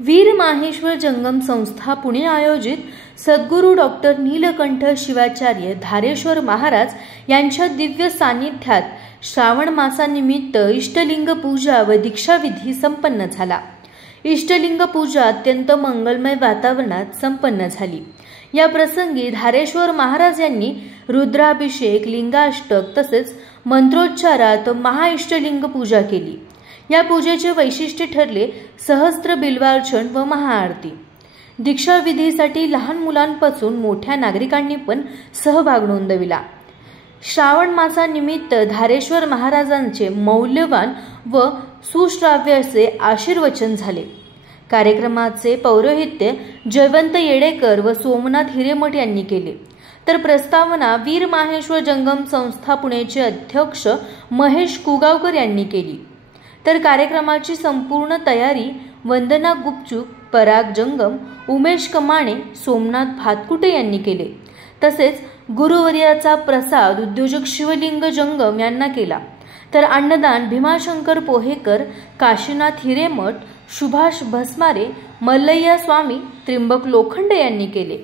वीर माहेश्वर जंगम संस्था पुणे आयोजित सद्गुरू डॉक्टर नीलकंठ शिवाचार्य धारेश्वर महाराज यांच्या दिव्य सानिध्यात श्रावण मासानिमित्त इष्टलिंग पूजा व दीक्षाविधी संपन्न झाला। इष्टलिंग पूजा अत्यंत मंगलमय वातावरणात संपन्न झाली। या प्रसंगी धारेश्वर महाराज यांनी रुद्राभिषेक, लिंगाष्टक तसेच मंत्रोच्चारात महाइष्टलिंग पूजा केली। या पूजेचे वैशिष्ट्य ठरले सहस्त्र बिल्वार्चन व महाआरती। दीक्षाविधीसाठी लहान मुलांपासून मोठ्या नागरिकांनी पण सहभाग नोंदविला। श्रावण मासानिमित्त धारेश्वर महाराजांचे मौल्यवान व सुश्राव्य असे आशीर्वचन झाले। कार्यक्रमाचे पौरोहित्य जयवंत येडेकर व सोमनाथ हिरेमठ यांनी केले, तर प्रस्तावना वीर माहेश्वर जंगम संस्था पुणेचे अध्यक्ष महेश कुगावकर यांनी केली। तर कार्यक्रमाची संपूर्ण तयारी वंदना गुपचूक, पराग जंगम, उमेश कमाणे, सोमनाथ भातकुटे यांनी केले। तसेच गुरुवर्याचा प्रसाद उद्योजक शिवलिंग जंगम यांना केला। तर अन्नदान भीमाशंकर पोहेकर, काशीनाथ हिरेमठ, सुभाष भस्मारे, मल्लय्या स्वामी, त्रिंबक लोखंडे यांनी केले।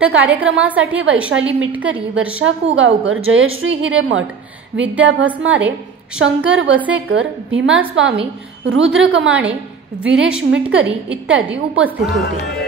तर कार्यक्रमासाठी वैशाली मिटकरी, वर्षा कुगावकर, जयश्री हिरेमठ, विद्या भस्मारे, शंकर वसेकर, भीमा स्वामी, रुद्र कमाणे, वीरेश मिटकरी इत्यादी उपस्थित होते।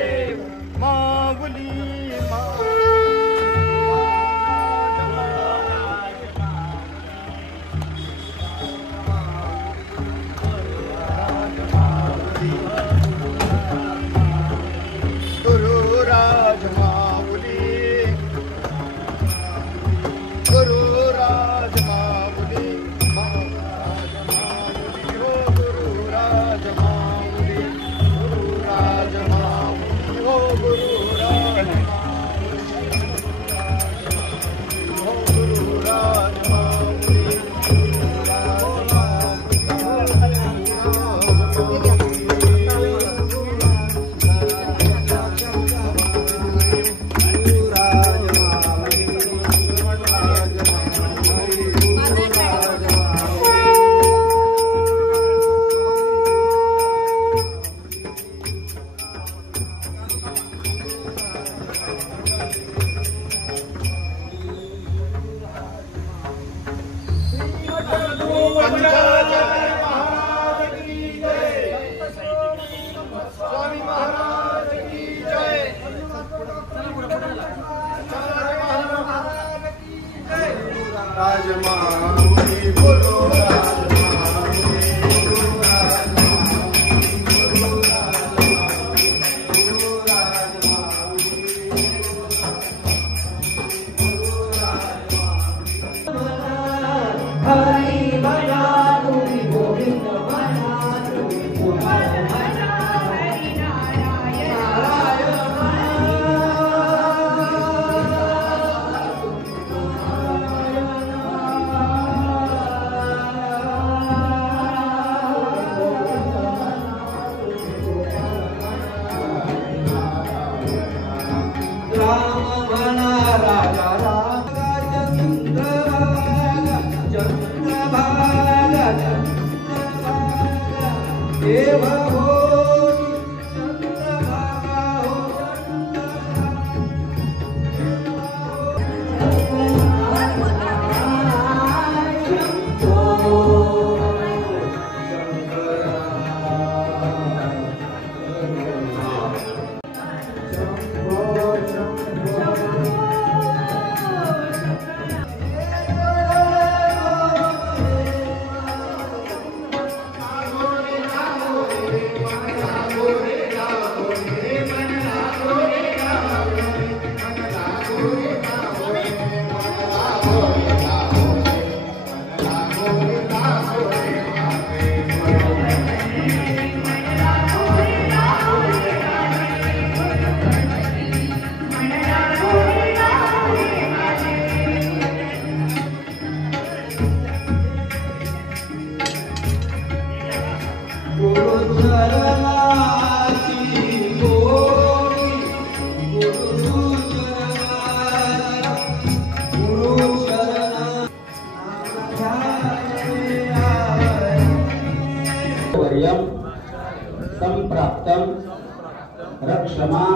रक्षमां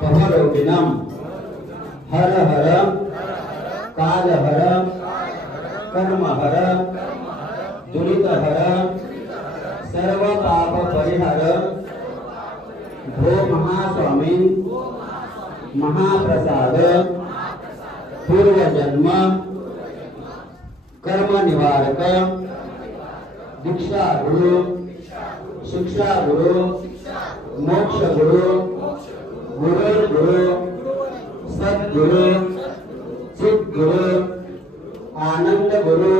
पवलोकिनं हर हर काल हर कर्म हर दुरित हर सर्व पाप परिहार भो महास्वामी महाप्रसाद पूर्व जन्म कर्म निवारक दीक्षा गुरु शिक्षा गुरु मोक्ष गुरु गुरु गुरु सद्गुरु चित गुरु आनंद गुरु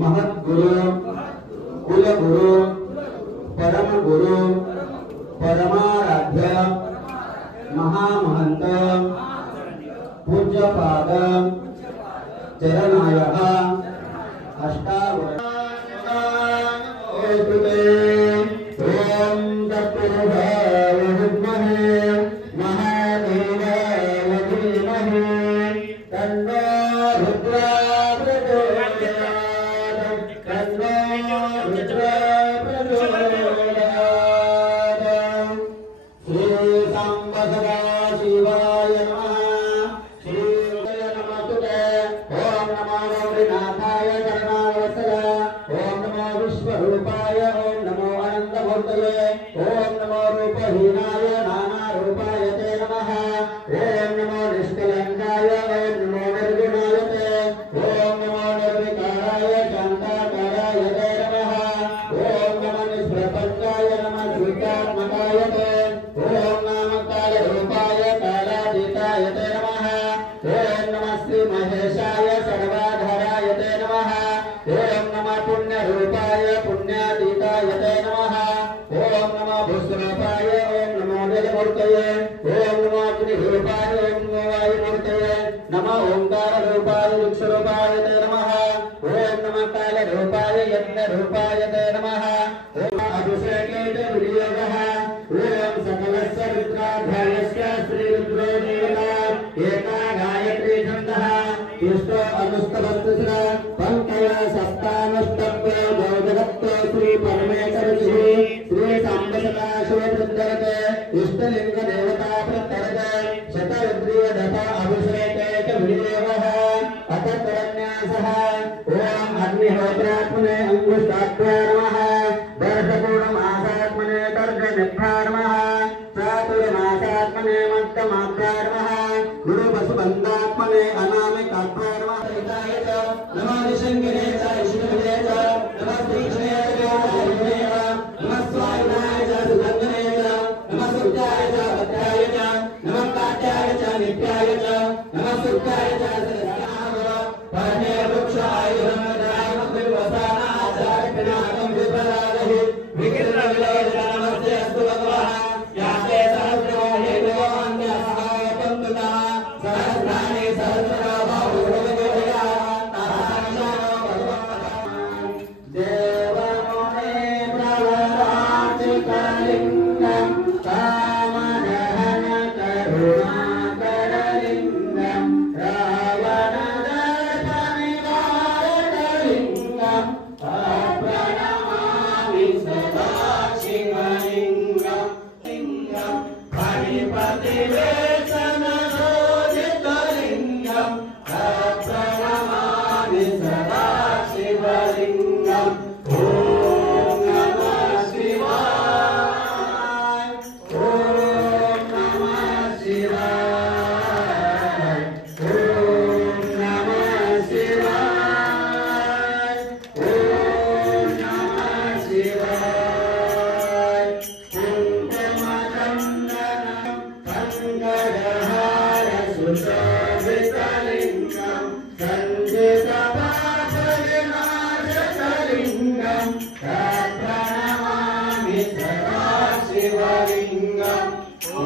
महत गुरु कुल गुरु परम गुरु परमाराध्य महामहंत पूज्यपाद चरणायः अष्टावक्र ओम तत्पुरुषाय विद्महे महादेवाय धीमहि तन्नो रुद्रः प्रचोदयात् तन्नो रुद्रः प्रचोदयात् श्री सांब सदा शिवाय नमः श्री नमस्तुते ओम नमो गौरीनाथाय शरणागतः ओम नमो विश्वरूपाय ओम नमो अनंतमूर्तये ओम नमो रूपहीनाय नानारूपाय ते नमः ओम नमो निष्कलंकाय ओम नमो निर्गुणाय ते ओम नमो निर्विकाराय शांताकाराय ते नमः ओम नमो निष्प्रपंचाय नमः द्विकात्मकाय ते ओम नमः कालरूपाय कालातीताय ते नमः ओम नमः श्री महेशाय सर्वाधाराय ते नमः ओम नमः पुण्यरूपाय पुण्यातीताय ते नमः ओम नमः भूस्वरूपाय ओम नमो जलमूर्तये ओम नमो अग्निरूपाय ओम नमो वायुमूर्तये नमः ओंकाररूपाय वृक्षरूपाय ते नमः ओम नमः कालरूपाय यज्ञरूपाय ते नमः ओम अभिषेके च विनियोगः ओम सकलस्य रुद्राध्यायस्य श्रीरुद्रो देवता एका गायत्री छन्दः इष्टो अनुस्तवत्सु पंकय सस्तानुष्टव्य जगत्तो श्री परमेश्वरी श्री सांब सदा शिव प्रत्यरते इष्टलिंग देवता प्रत्यरते शतरुद्रीय दत्ता अभिषेके च विनियोगः अथ करन्यासः ओम अग्निहोत्रात्मने अंगुष्ठाभ्यां नमः वर्षपूर्णमासात्मने तर्जनिभ्यां नमः चातुर्मासात्मने मध्यमाभ्यां नमः गुरुवसुबन्धात्मने अनामिकाभ्यां नमः नमः निशङ्करे च ईश्वरे च नमः तीक्ष्णे च आयुधे नमः स्वायुधाय च सुगन्धने च नमः सुत्याय च भद्राय च नमः काट्याय च नित्याय च नमः सुत्याय च सरस्वताय परमे वृक्षाय नमः विवसाना आचार्यनाथं विपदादहि विकिरणविलोच नमस्ते अस्तु भगवः याते सहस्रो हेतो अन्यसहाय पंतुना सहस्राणि सहस्रो बहुभुजया तासांशानो भगवान् देवमुने प्रवराचिकलिङ्गं कामदहन करुणाकरलिङ्गं रावणदर्पनिवारणलिङ्गं प्रणमामि सदा शिवलिङ्गं लिङ्गं फणिपतिवेशनरोदितलिङ्गं प्रणमामि सदा शिवलिङ्गं ॐ नमः शिवाय ॐ नमः शिवाय ॐ नमः शिवाय ॐ नमः शिवाय कुङ्कुमचन्दनं कङ्कणहार सुशोभितलिङ्गं सञ्चितपापविनाशकलिङ्गं प्रणमामि सदा शिवलिङ्गम् ॐ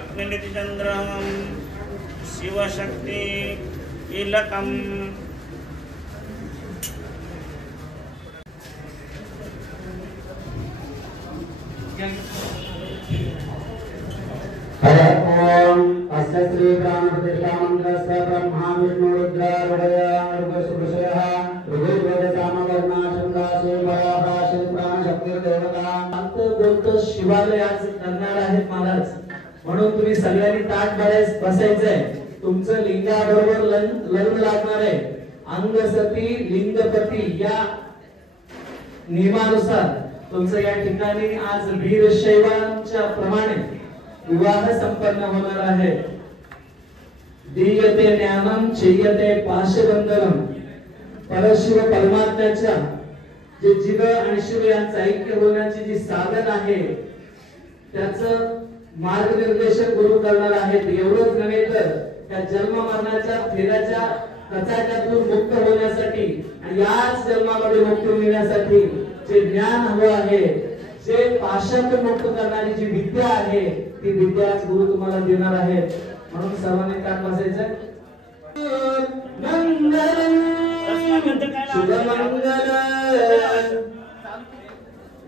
अग्निनिधिचन्द्रं शिवशक्ति कीलकम् ओम अस्य श्री प्राण प्रतिष्ठा मंत्रस्य ब्रह्मा विष्णु रुद्र हृदय ऋग्वेद सामवर्णा छंदासे भयाभाषे प्राण शक्ति देवता बोलतो शिवालय आज करणार आहेत महाराज, म्हणून तुम्ही सगळ्यांनी ताट बसायचंय. तुमचं लिंगाबरोबर लग्न लागणार आहे. अंगसती लिंगपती या नियमानुसार तुमचं या ठिकाणी आज वीरशैवांच्या प्रमाणे विवाह संपन्न होणार आहे. दीयते ज्ञानम चेयते पाशबंधनम. परशिव परमात्म्याच्या जे जीव आणि शिव यांचं ऐक्य होण्याची जी साधन आहे त्याचं मार्गनिर्देशन गुरु करणार आहेत. एवढंच नव्हे तर त्या जन्म मरणाच्या फेऱ्याच्या कचाट्यातून मुक्त होण्यासाठी आणि याच जन्मामध्ये मुक्ती मिळण्यासाठी जे ज्ञान हवं आहे, जे पाशातून मुक्त करणारी जी विद्या आहे ती विद्या गुरु तुम्हाला देणार आहेत. म्हणून सर्वांनी ताट बसायचं. मंगलम शुभमंगल.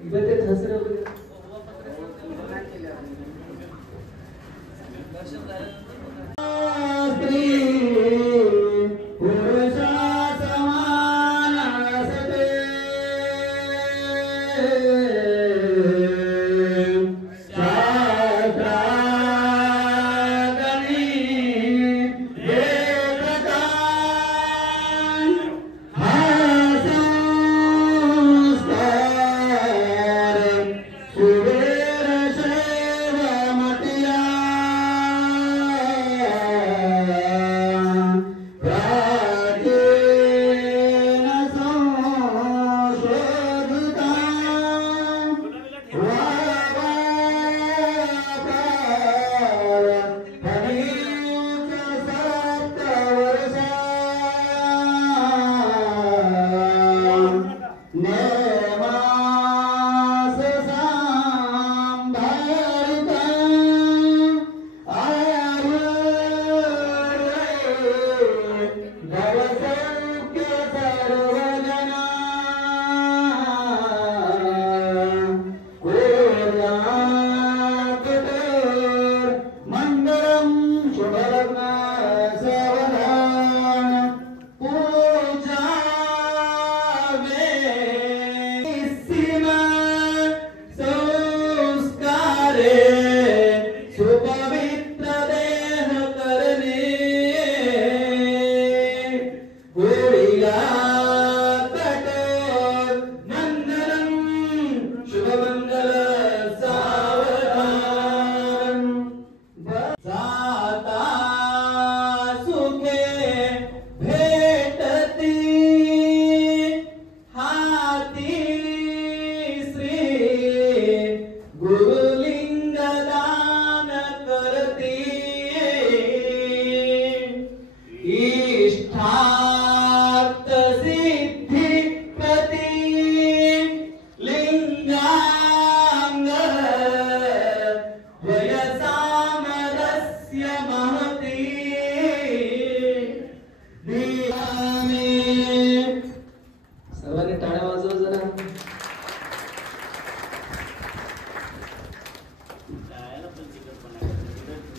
इथे थसरे वगैरे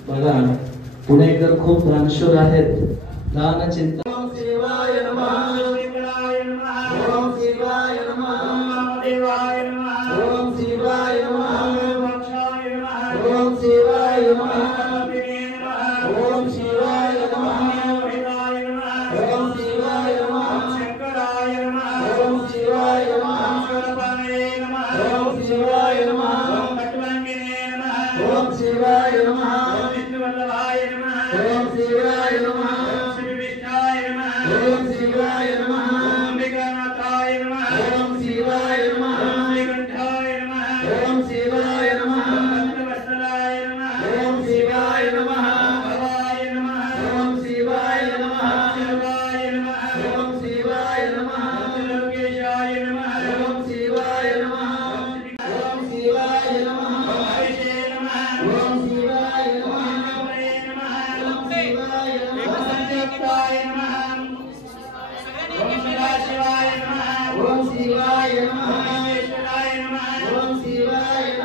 बघा पुणेकर खूप दानशूर आहेत. दान चिंता. ओम शिवाय नमः. ओम शिवाय नमः. देवाय नमः. ओम शिवाय नमः. ओम शिवाय नमः. ओम शिवाय नमः. ओम शिवाय नमः. शंकराय नमः. ओम शिवाय नमः. ओम शिवाय नमः. ओम शिवाय नमः. ओम शिवाय नमः. श्रीविष्णाय नमः. ओम शिवाय नमः. अंबिकानाथाय नमः. ओम शिवाय नमः. श्रीकंठाय नमः. ओम शिवाय नमः. भक्तवत्सलाय नमः. ओम शिवाय नमः. भवाय नमः. ओम शिवाय नमः. शिवाय नमः. ओम शिवाय नमः. लोकेशाय नमः. ओम शिवाय नमः. ओम शिवाय नमः. हरिषे नमः. ओम शिवाय नमः. शिवाय नमः. ओम शिवाय नमः. ओम शिवाय नमः. ओम शिवाय नमः. ओम शिवाय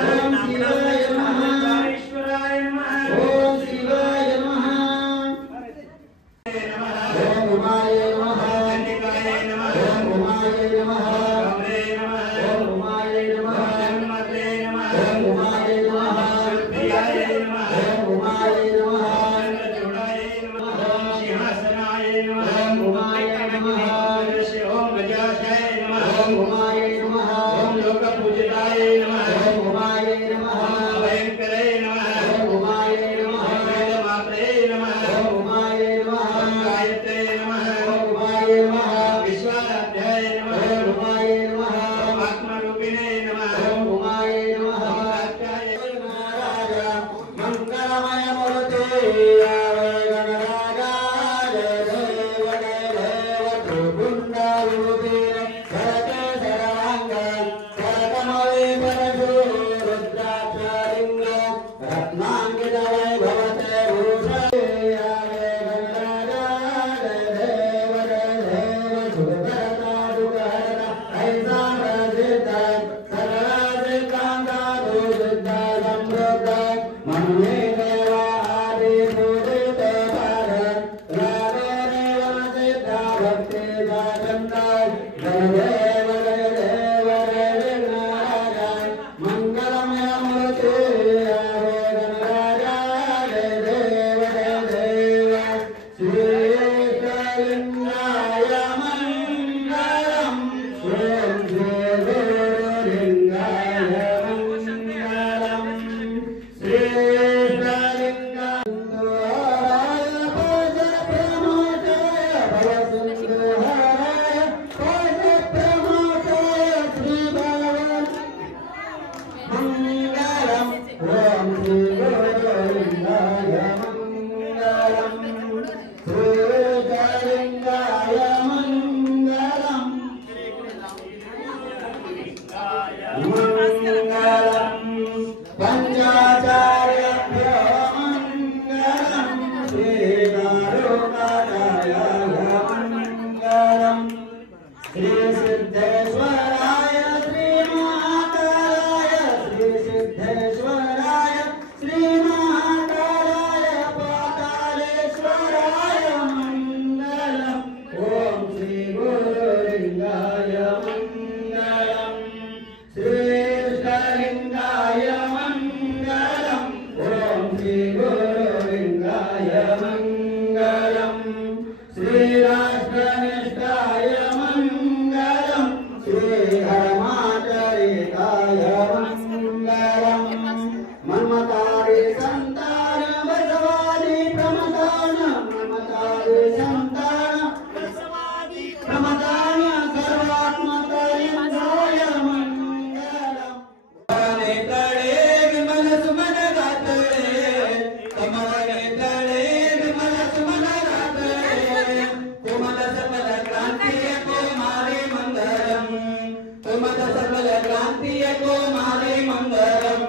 ओम शिवाय नमः ईश्वराय नमः ओम शिवाय नमः ओम उमाय नमः चंडिकाय नमः ओम उमाय नमः गौरे नमः ओम उमाय नमः जन्मते नमः ओम उमाय नमः प्रियाय नमः ओम उमाय नमः चंद्रचूडाय नमः सिंहासनाय नमः ओम उमाय नमः ओम गजाशाय नमः ओम उमाय नमः ओम लोकपूजिताय नमः ओम उमाय नमः ओम भयंकराय नमः ओम उमाय नमः वेदमात्रे नमः ओम उमाय नमः ओम गायत्रे नमः ओम उमाय नमः विश्वाराध्याय नमः ओम उमाय नमः ओम आत्मरूपिणे नमः ओम उमाय नमः ओम सत्याय मंगलमय मूर्ते गणराजाय देव देव त्रिपुण्डरूपिणे भरते सर्वांग करकमले परशु रुद्राक्षलिंग रत्नांकित वैभवते भूषणे गणराजाय देव देव सुभरता सुभरता ऐसा प्रसिद्ध सर्वसिद्धांता दुसिद्ध समृद्ध मन्ये देवा आदि पूजित भारत रागो देव सिद्ध भक्ति दाचंद जय देव विघ्नराजाय मंगलमय मूर्ति गणराजाय देव देव श्रीलिंगाय मंगलम् ओम श्री गुरुलिंगाय मंगलम् श्रीलिंगाय प्रमोदाय भवसुन्दराय प्रमोदाय श्री भगवान् मंगलम् ओम श्री गुरुलिंगाय मंगलम् श्रीलिंगाय मंगलम् मंगलम् पंचाचार्यभ्यो मंगलम् श्रीदारुकाय मंगलम् श्रीसिद्धेश्वराय श्रीमहाकालाय श्रीसिद्धेश्वराय श्रीमहाकालाय पातालेश्वराय मंगलम् ओम श्री गुरुलिंगाय मंगलम् श्रीलिंगाय मंगलम् ओम श्री गुरुलिंगाय मंगलम् श्रीराष्ट्रनिष्ठाय मंगलम् श्रीहरमाचरिताय मंगलम् मन्मतारि संतान बसवादि प्रमदान मन्मतारि संतान बसवादि प्रमदान सर्वात्मकलिंगाय मंगलम् नेतळे विमल सुमन गातळे कमळे तळे विमल सुमन गातळे कोमल सकल क्रांतीय कोमारे मंगलम् कोमल सकल क्रांतीय कोमारे मंगलम्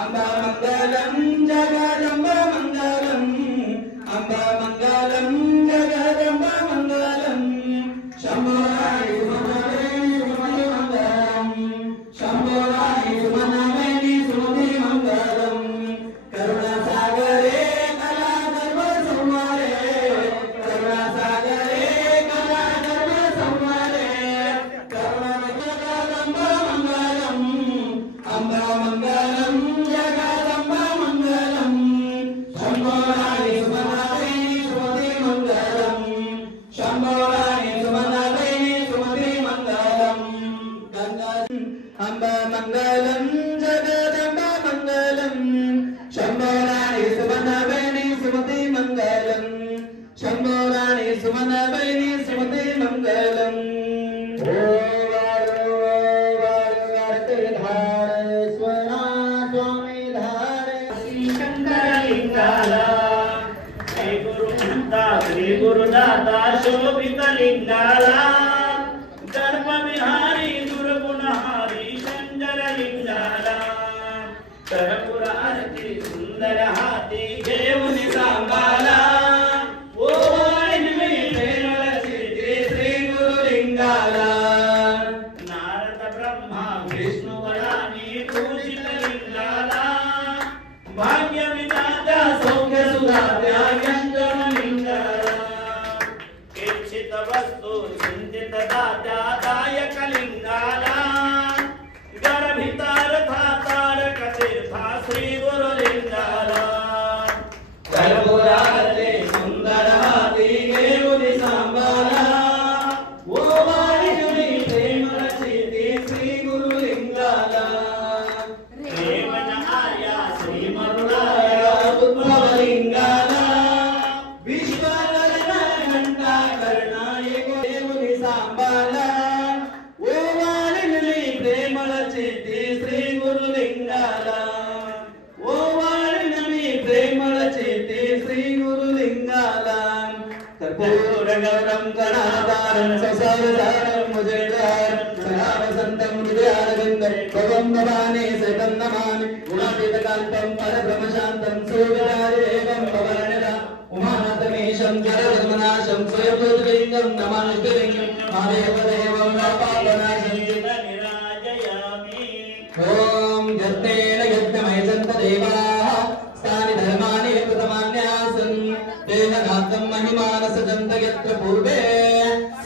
अम्बा मंगलम् जगदम्ब मंगलम् अम्बा मंगलम् जगदम्ब मंगलम् शंभोराय सुमनवेणि सुमति मंगलम् शंभोराय सुमनवेणि सुमति मंगलम् करुणासागरे कलाधर्म संहारे करुणासागरे कलाधर्म संहारे करुणाजगदम्ब मंगलम् अम्बा मंगलम् जगदम्ब मंगलम् शंभोराय सुमनवेणि सुमति मंगलम् शंभोराय सुमनवेणि सुमति मंगलम् अम्बा मंगलम् जगदम्ब मंगलम् शंभोराय सुमनवेणि सुमति मंगलम् शंभोराय सुमनवेणि सुमति मंगलम् स्वामी धारे शंकरलिंगाला श्री गुरुदाता शोभित लिंगाला धर्मविहारी दुर्गुणहारी शंकरलिंगाला कर्पूर आरती सुंदर हाती घेऊन सांगाला ओ श्री गुरुलिंगाला नारद ब्रह्मा विष्णू वरानी पूजित गौरं कणाकारं ससारसारं मुजैद्वारं सदा वसन्तं हृदयारविन्दं भवं भवानी सहितं नमामि गुणातीतकान्तं परब्रह्मशान्तं सूर्यदेवं भवानिदा उमानाथमीशं जगन्नाशं स्वयंभूतलिङ्गं नमामिष्टलिङ्गं महादेवदेवं पापनाशं निराजयामि ॐ यत्नेन यज्ञमयजन्त देवाः स्थानि धर्माणि कृतमान्यासन् तेन नाथं महिमानसजन्त यत्र पूर्वे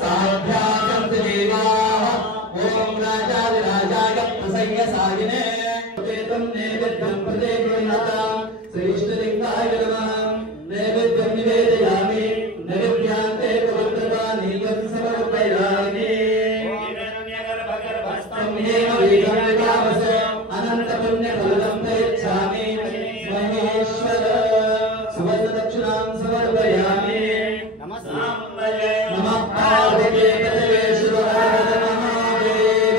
साध्यासन्ति देवाः ॐ राजाधिराजाय प्रसय्यसायिने चेतं नैवेद्यं प्रदेशनाथां श्रेष्ठलिङ्गाय नमः नैवेद्यं निवेदयामि नैवेद्यान्ते पवित्रता नीलं समर्पयामि अनंत पुण्य फलदं प्रयच्छामि महेश्वर सुवर्णदक्षिणां समर्पयामि नमः पार्वती पतये शिवाय महादेव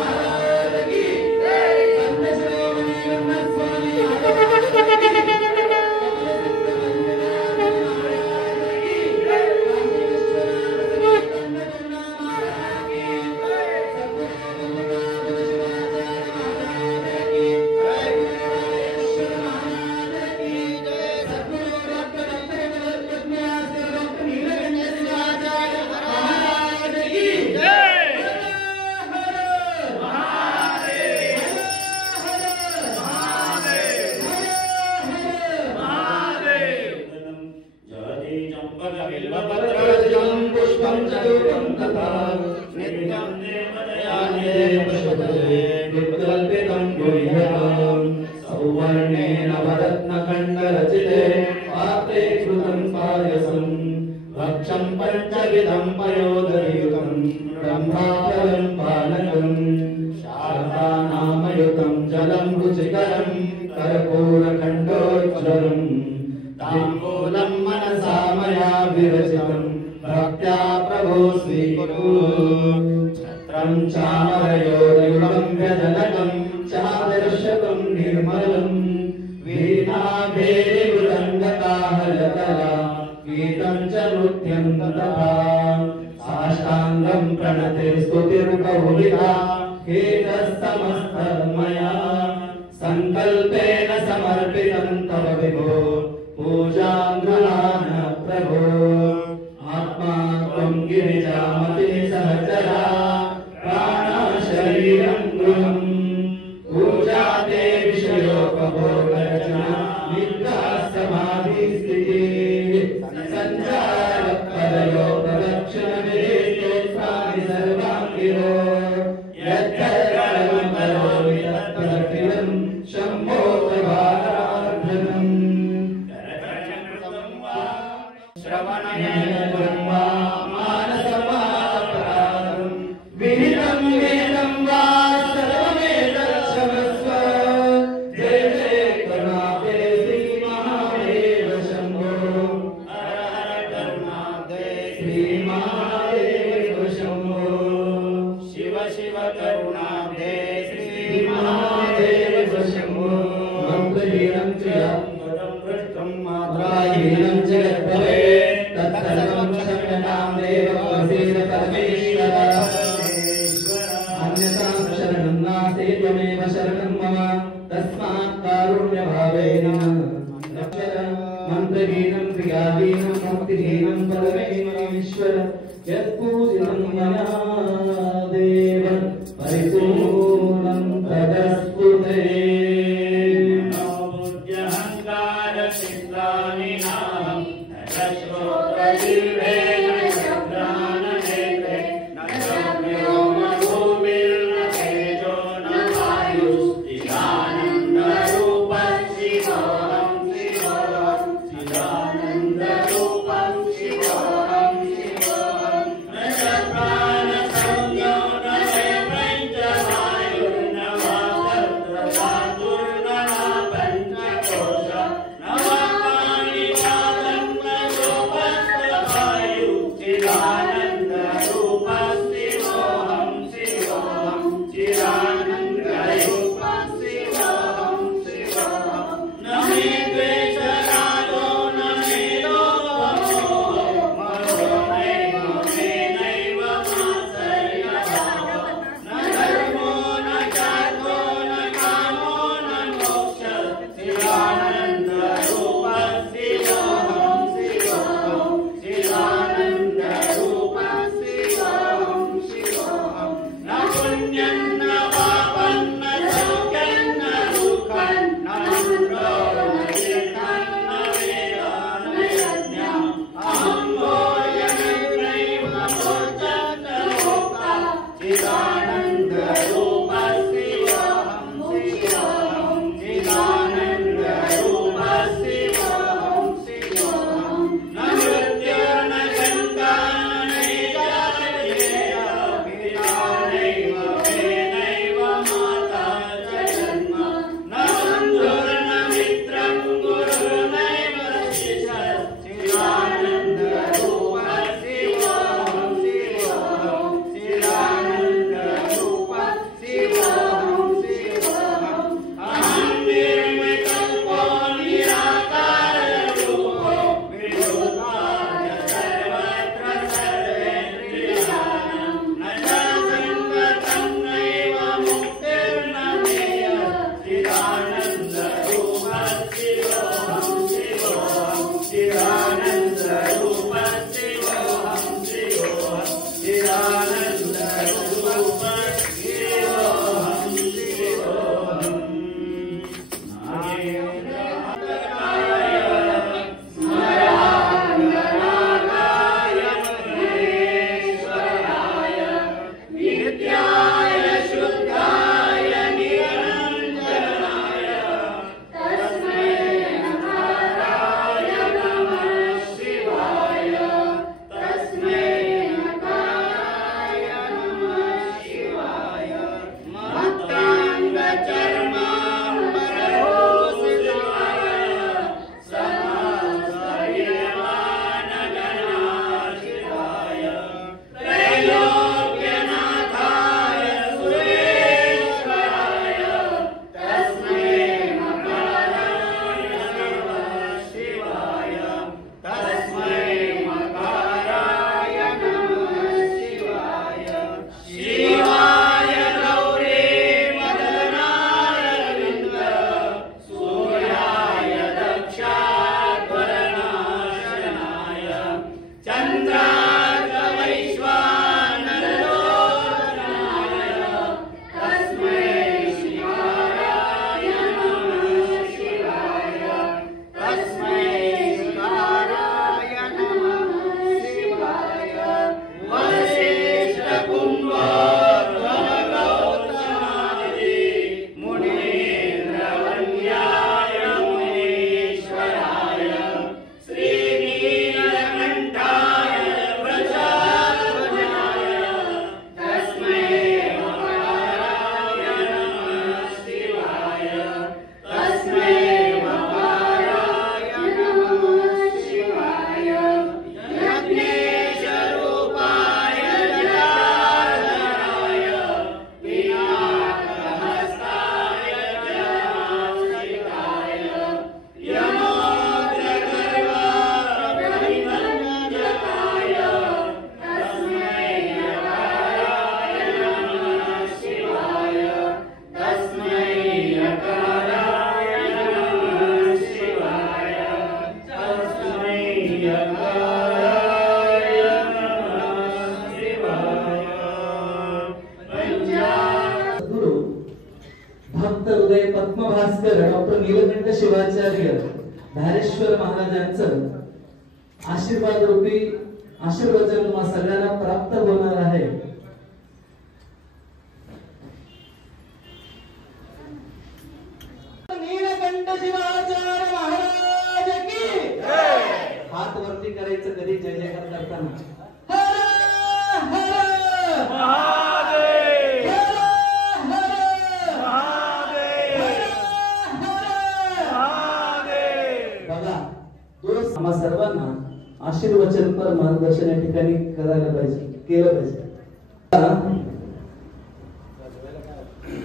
महाराज की पुष्पं चतुरं तथा नित्यं देवदयानिकल्पितं गुह्यं सौवर्णेन वरत्नखण्डरचिते पात्रे कृतं पायसं भक्षं पञ्चविधं पयोदयुतं ब्रह्माफलं पानकं शारदानामयुतं जलं रुचिकरं कर्पूरखण्डोज्ज्वलम् ताम्बूलं मनसा मया विरचितं भक्त्या प्रभो स्वीकुरु छत्रं चामरयोरुगं व्यजनकं चादर्शकं निर्मलं वीणाभेरिमृदङ्गकाहलकला गीतं च नृत्यं तथा साष्टाङ्गं प्रणते स्तुतिर्बहुविधा हेतस्तमस्तमया संकल्पेन समर्पितं तव विभो पूजां गृहाण प्रभो आत्मा त्वं गिरिजामति सहचरा प्राणा शरीरं गृहं पूजा ते विषयोपभोगरचना निद्रा समाधि स्थितिः सञ्चारपदयो प्रदक्षिणविधेस्तोत्राणि सर्वाङ्गिरो यत्कर्मं करोमि तत्तदखिलं शम्भो प्रभारार्धनम् श्रवणयनं वा मानसमापराधं विहितं वेदं वा सर्वमेतच्छमस्व जय जय करुणाब्धे श्रीमहादेव शम्भो हर हर करुणाब्धे श्रीमहादेव शम्भो शिव शिव करुणाब्धे श्रीमहादेव शम्भो मन्त्रहीनं क्रियात्मकं पृष्ठं मात्राहीनं जगद्भवे तत्सर्वं क्षम्यतां देव वसीत परमेश्वर अन्यतां शरणं नास्ति त्वमेव शरणं मम तस्मात् कारुण्यभावेन मन्त्रहीनं क्रियाहीनं भक्तिहीनं परमेश्वर यत्पूजितं मया देव परिपूर्णं तदस्तु ते शिवोऽहं शिवोऽहं शिवोऽहं न च प्राणः भक्त हृदय पद्मभास्कर डॉक्टर नीलकंठ शिवाचार्य धारेश्वर महाराजांचं आशीर्वाद रूपी आशीर्वचन तुम्हा सगळ्यांना प्राप्त होणार आहे। नीलकंठ शिवाचार्य महाराज की जय। हात वरती करायचं कधी जय जयकार करताना। हर हर महादेव, हर हर महादेव, हर हर महादेव। बघा दोस्त आम्हा सर्वांना आशीर्वचन पर मार्गदर्शन या ठिकाणी करायला पाहिजे, केलं पाहिजे।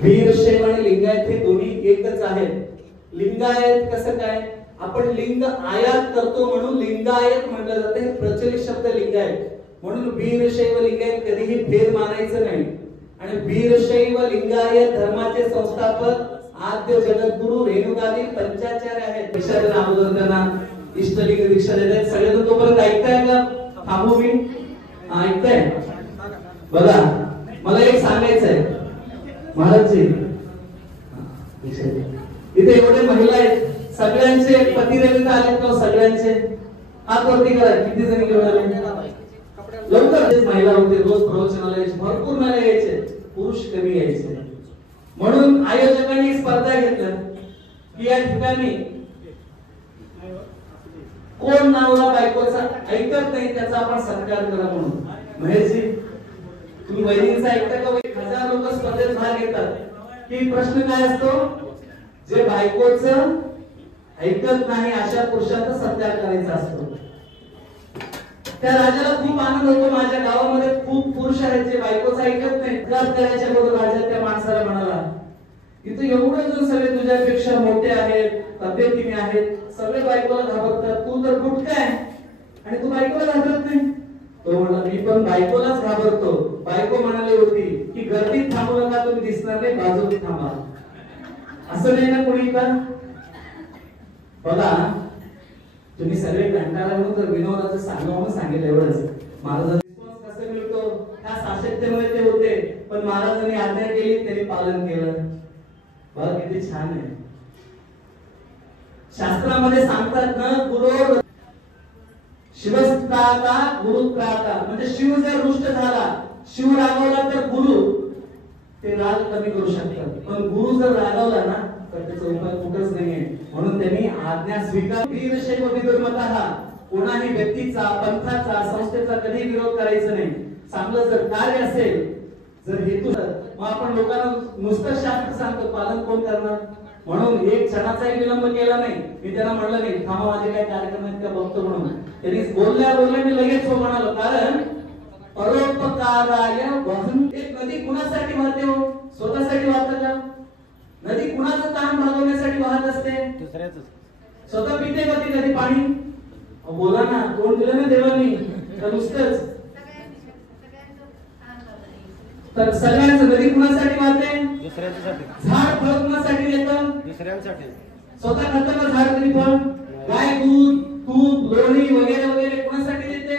वीरशैव आणि लिंगायत हे दोन्ही एकच आहेत। लिंगायत कसं काय, आपण लिंग आयात करतो म्हणून लिंगायत म्हटलं जातं, हे प्रचलित शब्द लिंगायत। म्हणून वीरशैव लिंगायत कधीही भेद मानायचं नाही। आणि वीरशैव लिंगायत धर्माचे संस्थापक आद्य जगद्गुरु रेणुकादी पंचाचार्य आहेत। दीक्षा अगोदर त्यांना इष्टलिंग दीक्षा देतात। सगळेजण तोपर्यंत ऐकताय का? थांबू मी, ऐकताय? बघा मला एक सांगायचंय महाराजजी, इथे एवढे महिला आहेत, सगळ्यांचे पतिदेवता आलेत का? सगळ्यांचे हात वरती करा। किती जणी घेऊन आले? लवकर महिला होते, रोज प्रवचनाला यायचे, भरपूर महिला यायचे, पुरुष कमी यायचे। म्हणून आयोजकांनी स्पर्धा घेतलं की या ठिकाणी कोण नावला बायकोचा ऐकत नाही त्याचा आपण सत्कार करा म्हणून। महेशजी तुम्ही वहिनींचा ऐकता का? 1000 लोक स्पर्धेत भाग घेतात की प्रश्न काय असतो, जे बायकोचं ऐकत नाही अशा पुरुषाचा सत्कार करायचा असतो। त्या राजाला खूप आनंद होतो, माझ्या गावामध्ये खूप पुरुष आहेत जे बायकोचं ऐकत नाही। सत्कार करायच्या बरोबर राजा त्या माणसाला म्हणाला, इथे एवढे जण सगळे तुझ्यापेक्षा मोठे आहेत, तब्येतीने आहेत, सगळे बायकोला घाबरतात, तू तर बुटका आहे आणि तू बायकोला घाबरत नाही। तो म्हणला मी पण बायकोलाच घाबरतो। बायको म्हणाली होती की गर्दीत थांबू नका, तुम्ही दिसणार नाही, बाजूला थांबा। असं नाही ना कोणी का? बघा तुम्ही सगळे कंटाळा म्हणून तर विनोदाचं सांगा म्हणून सांगितलं एवढंच। महाराजांचा रिस्पॉन्स कसं मिळतो त्या साशक्तीमुळे ते होते, पण महाराजांनी आज्ञा केली त्यांनी पालन केलं। बघा किती छान आहे। शास्त्रामध्ये सांगतात ना, गुरु शिवस्त्राता गुरुत्राता, म्हणजे शिव जर रुष्ट झाला, शिव रागवला तर गुरु ते राग कमी करू शकतात, पण गुरु जर रागवला ना तर त्याचा उपाय कुठंच नाहीये। म्हणून त्यांनी आज्ञा स्वीकार। वीरशैव विदुर्मतः, कोणाही व्यक्तीचा, पंथाचा, संस्थेचा कधी विरोध करायचा नाही। चांगलं जर कार्य असेल, जर हेतू, मग आपण लोकांना नुसतं शास्त्र सांगतो, पालन कोण करणार? म्हणून एक क्षणाचाही विलंब केला नाही। मी त्यांना म्हणलं नाही थांबा माझे काय कार्यक्रम आहेत का बघतो म्हणून। त्यांनी बोलल्या मी लगेच हो म्हणालो, कारण परोपकाराय वहन। एक नदी कुणासाठी वाहते हो? स्वतःसाठी वाहते का? नदी कुणाचं ताण भागवण्यासाठी वाहत असते? दुसऱ्याचं। स्वतः पिते का ती कधी पाणी? बोला ना, कोण दिलं ना देवानी तर नुसतंच? तर सगळ्यांचं नदी कुणासाठी वाहते? दुसऱ्यांसाठी। झाड फळ कुणासाठी देतं? दुसऱ्यांसाठी। स्वतः खातं का झाड तरी फळ? गाय दूध, तूप, लोणी वगैरे वगैरे कुणासाठी देते?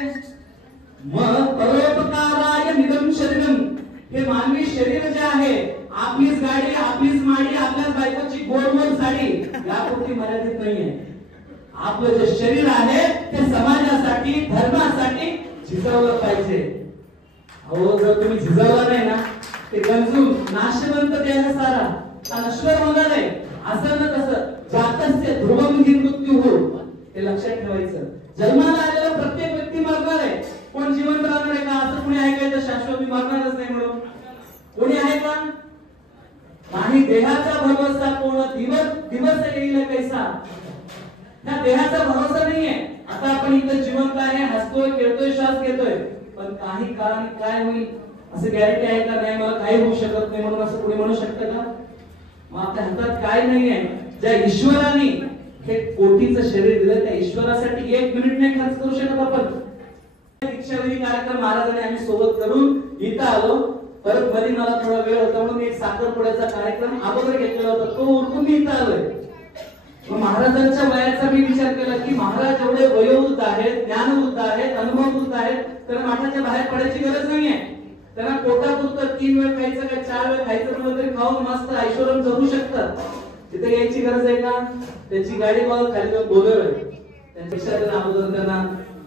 मग परोपकाराय निदम शरीरम, हे मानवी शरीर जे आहे, आपलीच गाडी, आपलीच माडी, आपल्याच बायकोची गोडमोड साडी यापुरती मर्यादित नाहीये। आपलं जे शरीर आहे ते समाजासाठी, धर्मासाठी झिजवलं पाहिजे। अहो जर तुम्ही झिजवला नाही ना, ते गंजून नाशवंत द्यायला सारा नश्वर होणार आहे। असं ना तसं जातस्य ध्रुवम हि मृत्यू हो, हे लक्षात ठेवायचं। जन्माला आलेला प्रत्येक व्यक्ती मरणार आहे, कोण जिवंत राहणार आहे का? असं कोणी आहे का शाश्वत मी मरणारच नाही म्हणून? कोणी आहे का? नाही। देहाचा भरोसा कोण दिवस येईल कैसा, त्या देहाचा भरोसा नाहीये। आता आपण इथं जिवंत आहे, हसतोय, खेळतोय, श्वास घेतोय, पण काही काळाने काय होईल असं गॅरंटी आहे का? नाही, मला काही होऊ शकत नाही म्हणून असं कोणी म्हणू शकतं का? मग आपल्या हातात काय नाहीये। ज्या ईश्वराने हे कोटीचं शरीर दिलं, त्या ईश्वरासाठी 1 मिनिट नाही खर्च करू शकत आपण। दीक्षाविधी कार्यक्रम महाराजांनी आम्ही सोबत करून इथं आलो। परत मध्ये मला थोडा वेळ होता म्हणून एक साखरपुड्याचा कार्यक्रम अगोदर घेतलेला होता, तो उरकून मी इथं आलोय। मग महाराजांच्या वयाचा मी विचार केला की महाराज एवढे वयोवृद्ध आहेत, ज्ञानवृद्ध आहेत, अनुभववृद्ध आहेत, त्यांना मठाच्या बाहेर पडायची गरज नाहीये। त्यांना पोटापुरतं 3 वेळ खायचं काय 4 वेळ खायचं म्हणलं तरी खाऊन मस्त ऐश्वर्य जगू शकतात। असतात तिथे यायची गरज आहे का? त्याची गाडी बघ खाली जाऊन बोलवलं त्यांच्या अगोदर त्यांना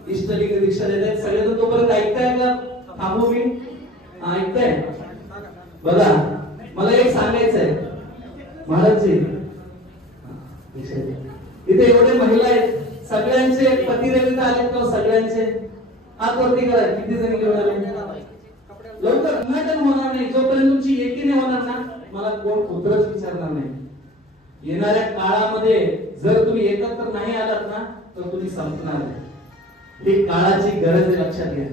इष्टलिंग दीक्षा देतात सगळे. तोपर्यंत ऐकताय का? थांबू मी ऐकताय? बघा मला एक सांगायचं आहे महाराजजी, इथे एवढे महिला आहेत सगळ्यांचे पती रविता आलेत का? सगळ्यांचे हात वरती करा. किती जणी घेऊन आले? लवकर नाटक होणार नाही जोपर्यंत तुमची एकी नाही होणार ना मला कोण पुत्रच विचारणार नाही. येणाऱ्या काळामध्ये जर तुम्ही एकत्र नाही आलात ना तर तुम्ही संपणार. ही काळाची गरज आहे, लक्षात घ्या.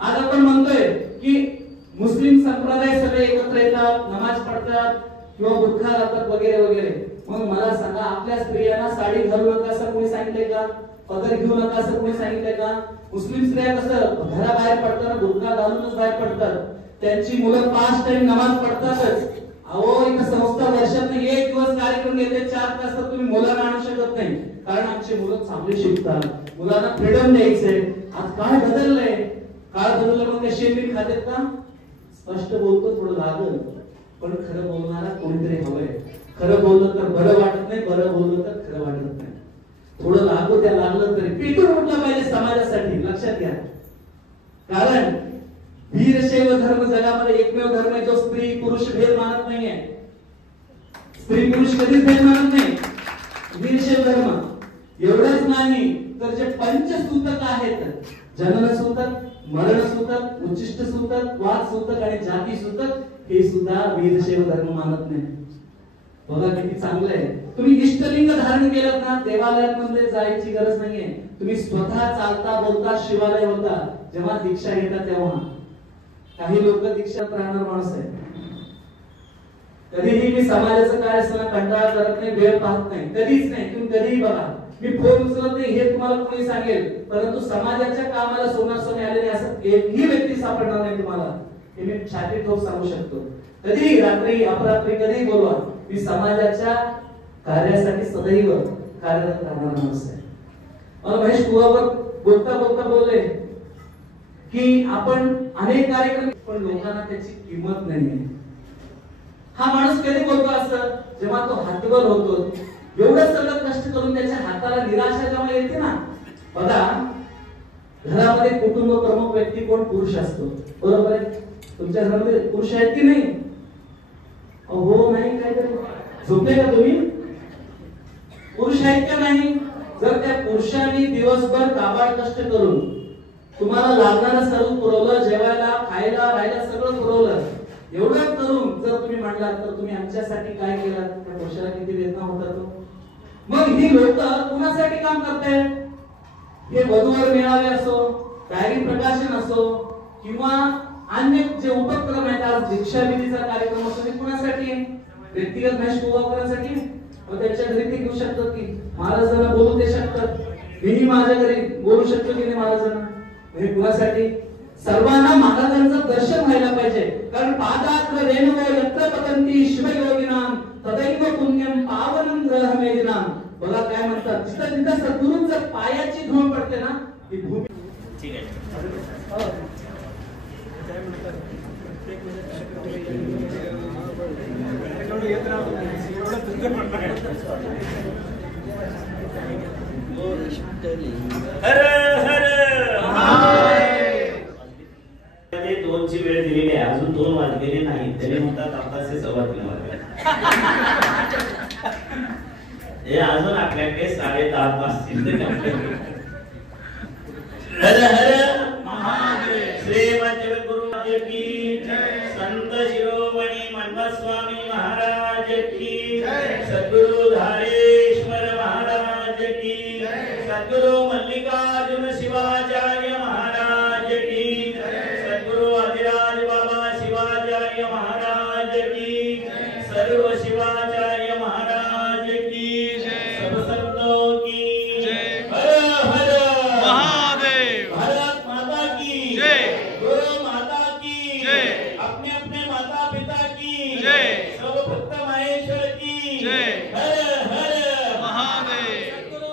आज आपण म्हणतोय की मुस्लिम संप्रदाय सगळे एकत्र येतात, नमाज पढतात किंवा बुरखा घालतात वगैरे वगैरे. मग मला सांगा आपल्या स्त्रियांना साडी घालू नका असं कोणी सांगितलंय का? पदर घेऊ नका असं कोणी सांगितलंय का? मुस्लिम स्त्रिया कसं घराबाहेर पडताना बुरखा घालूनच बाहेर पडतात. त्यांची मुलं 5 टाइम नमाज पढतातच. अहो इथं संस्था वर्षातून 1 दिवस कार्यक्रम घेते 4 तास तर तुम्ही मुलांना आणू शकत नाही. कारण आमची मुलं चांगली शिकतात, मुलांना फ्रीडम द्यायचंय. आज काय बदललंय? काळ बदललं मग शेंबीर खातेत का? स्पष्ट बोलतो थोडं लागल पण खरं बोलणारा कोणीतरी हवंय. खरं बोललं तर बरं वाटत नाही, बरं बोललं तर खरं वाटत नाही. थोडं लागू त्या लागलं तरी पेटून उठलं पाहिजे समाजासाठी, लक्षात घ्या. कारण वीरशैव धर्म जगामध्ये एकमेव धर्म आहे जो स्त्री पुरुष भेद मानत नाहीये. स्त्री पुरुष कधीच भेद मानत नाही. वीरशैव धर्म एवढंच नाही तर जे पंचसूतक आहेत, जनन सूतक, मरण सूतक, उच्चिष्ट सूतक, वाद सूतक आणि जाती सूतक, हे सुद्धा वीरशैव धर्म मानत नाही. बघा किती चांगलं आहे. तुम्ही इष्टलिंग धारण केलं ना देवालयामध्ये जायची गरज नाहीये. तुम्ही स्वतः चालता बोलता शिवालय होता जेव्हा दीक्षा घेता तेव्हा. काही लोक दीक्षात राहणार माणूस आहे. कधीही मी समाजाचं काय असताना कंटाळा करत नाही, वेळ पाहत नाही, कधीच नाही. तुम्ही कधीही बघा मी फोन उचलत नाही हे तुम्हाला कोणी सांगेल, परंतु समाजाच्या कामाला सोनासोने आलेले असं एकही व्यक्ती सापडणार नाही तुम्हाला. हे मी छाती ठोक सांगू शकतो. कधीही रात्री अपरात्री कधीही बोलवा, मी समाजाच्या कार्यासाठी सदैव कार्यरत राहणार माणूस आहे. मला महेश कुवावर बोलता बोलता बोलले की आपण अनेक कार्यक्रम पण लोकांना त्याची किंमत नाहीये. हा माणूस कधी बोलतो असं जेव्हा तो हातवर होतो. एवढं सगळं कष्ट करून त्याच्या हाताला निराशा जेव्हा येते ना. बघा घरामध्ये कुटुंब प्रमुख व्यक्ती कोण? पुरुष असतो, बरोबर आहे? तुमच्या घरामध्ये पुरुष आहेत की नाही? हो नाही काय तरी झोपले का तुम्ही? पुरुष आहेत का नाही? जर त्या पुरुषांनी दिवसभर काबाड कष्ट करून तुम्हाला लागणारं सर्व पुरवलं, जेवायला खायला राहायला सगळं पुरवलं, एवढं करून जर तुम्ही म्हणलात तर तुम्ही आमच्यासाठी काय केलं, त्या पुरुषाला किती वेदना होतात. मग ही लोक कुणासाठी काम करतायत? हे वधूवर मेळावे असो, डायरी प्रकाशन असो किंवा अन्य जे उपक्रम आहेत, आज दीक्षाविधीचा कार्यक्रम असतो, ते कुणासाठी? व्यक्तिगत महेश कुवाकरांसाठी. त्यांच्या घरी ते घेऊ शकतात की महाराजांना बोलू दे शकतात. मीही माझ्या घरी बोलू शकतो की नाही महाराजांना. हे कुणासाठी? सर्वांना महाराजांचं दर्शन व्हायला पाहिजे. कारण पादात्र रेणुको यत्र पतंती शिवयोगिनाम तदैव पुण्यम पावनं ग्रहमेदिनाम. बघा काय म्हणतात, जिथं जिथं सद्गुरूंचं पायाची धूळ पडते ना ती भूमी. ठीक आहे. हर हर महादेव. 2ची वेळ दिलेली आहे, अजून 2 वाजलेले नाही. तरी म्हणतात आताचे 3:15 वाजले. हे अजून आपल्याकडे 10:30 वाजतील. हर हर महादेव. श्रीमद गुरुदेव की जय. संत शिरोमणी मनमथ स्वामी महाराज की जय. सद्गुरु धारेश्वर महाराज की जय. सद्गुरु